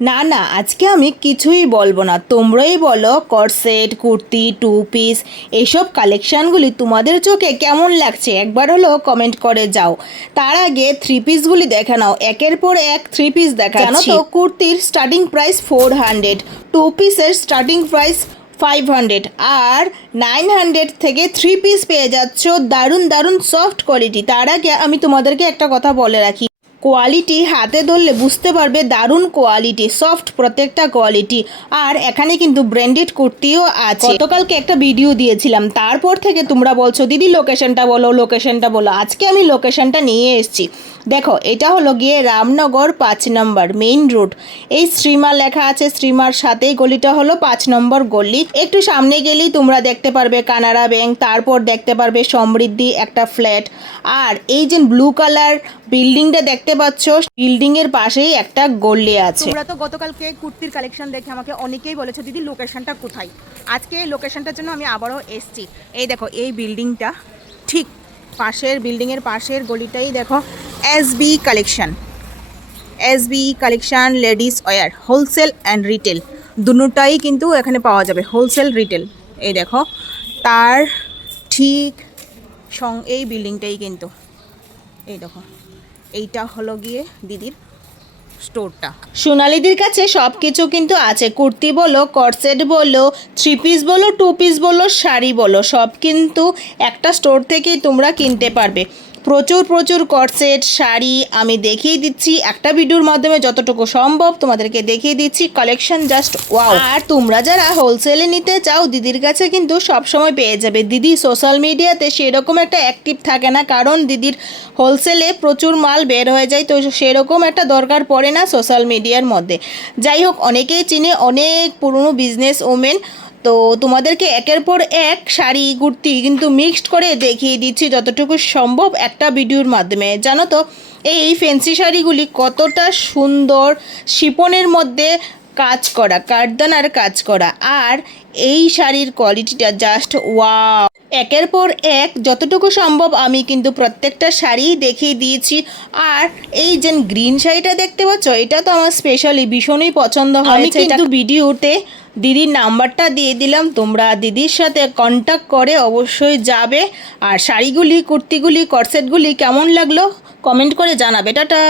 না না, আজকে আমি কিছুই বলবো না, তোমরাই বলো কর্সেট, কুর্তি, টু পিস এইসব কালেকশানগুলি তোমাদের চোখে কেমন লাগছে একবার হলো কমেন্ট করে যাও। তার আগে থ্রি পিসগুলি দেখে নাও, একের পর এক থ্রি পিস দেখাচ্ছি। জানো তো কুর্তির স্টার্টিং প্রাইস 400, টু পিসের স্টার্টিং প্রাইস 500 আর 900 থেকে থ্রি পিস পেয়ে যাচ্ছ দারুণ দারুণ সফট কোয়ালিটি। তার আগে আমি তোমাদেরকে একটা কথা বলে রাখি, কোয়ালিটি হাতে ধরলে বুঝতে পারবে, দারুণ কোয়ালিটি, সফট প্রত্যেকটা কোয়ালিটি। আর এখানে কিন্তু ব্র্যান্ডেড কুর্তিও আছে। গতকালকে একটা ভিডিও দিয়েছিলাম, তারপর থেকে তোমরা বলছো দিদি লোকেশনটা বলো লোকেশনটা বলো। আজকে আমি লোকেশনটা নিয়ে এসেছি। দেখো, এটা হলো গিয়ে রামনগর 5 নম্বর মেইন রোড। এই শ্রীমা লেখা আছে, শ্রীমার সাথেই গলিটা হলো 5 নম্বর গলি। একটু সামনে গেলেই তোমরা দেখতে পারবে কানাড়া ব্যাংক, তারপর দেখতে পারবে সমৃদ্ধি একটা ফ্ল্যাট। আর এই যে ব্লু কালার বিল্ডিংটা দেখতে পাচ্ছ, বিল্ডিং এর পাশেই একটা গলি আছে। তোমরা তো গতকালকে কুর্তির কালেকশন দেখে আমাকে অনেকেই বলেছো দিদি লোকেশনটা কোথায়। আজকে লোকেশনটার জন্য আমি আবারও এসছি। এই দেখো, এই বিল্ডিংটা ঠিক পাশের বিল্ডিংয়ের পাশের গলিটাই দেখো, SB collection ladies wear wholesale and retail দুটোটাই কিন্তু এখানে পাওয়া যাবে, হোলসেল রিটেল। এই দেখো, তার ঠিক এই বিল্ডিংটাই কিন্তু, এই দেখো, এইটা হলো গিয়ে দিদির স্টোরটা। সোনালিদির কাছে সব কিছু কিন্তু আছে, কুর্তি বলো, কর্সেট বলো, থ্রি পিস বলো, টু পিস বলো, শাড়ি বলো, সব কিন্তু একটা স্টোর থেকেই তোমরা কিনতে পারবে। প্রচুর প্রচুর কর্সেট, শাড়ি আমি দেখিয়ে দিচ্ছি একটা ভিডিওর মাধ্যমে, যতটুকু সম্ভব তোমাদেরকে দেখিয়ে দিচ্ছি কালেকশন, জাস্ট ওয়াও। আর তোমরা যারা হোলসেলে নিতে চাও দিদির কাছে কিন্তু সবসময় পেয়ে যাবে। দিদি সোশ্যাল মিডিয়াতে সেরকম একটা অ্যাক্টিভ থাকে না, কারণ দিদির হোলসেলে প্রচুর মাল বের হয়ে যায়, তো সেরকম একটা দরকার পড়ে না সোশ্যাল মিডিয়ার মধ্যে। যাই হোক, অনেকেই চিনে, অনেক পুরনো বিজনেস ওমেন। তো তোমাদেরকে একের পর এক শাড়ি কুর্তি কিন্তু মিক্সড করে দেখিয়ে দিচ্ছি যতটুকু সম্ভব একটা ভিডিওর মাধ্যমে। জানো তো এই ফ্যান্সি শাড়িগুলি কতটা সুন্দর, শিপনের মধ্যে কাজ করা, কারদানার কাজ করা, আর এই শাড়ির কোয়ালিটিটা জাস্ট ওয়াও। একের পর এক যতটুকু সম্ভব আমি কিন্তু প্রত্যেকটা শাড়ি দেখিয়ে দিয়েছি। আর এই যে গ্রিন শাড়িটা দেখতে পাচ্ছ, এটা তো আমার স্পেশালি ভীষণই পছন্দ হয়েছে। আমি কিন্তু ভিডিওতে দিদির নাম্বারটা দিয়ে দিলাম, তোমরা দিদির সাথে কন্ট্যাক্ট করে অবশ্যই যাবে। আর শাড়িগুলি, কুর্তিগুলি, কর্সেটগুলি কেমন লাগলো কমেন্ট করে জানাবে। টাটা।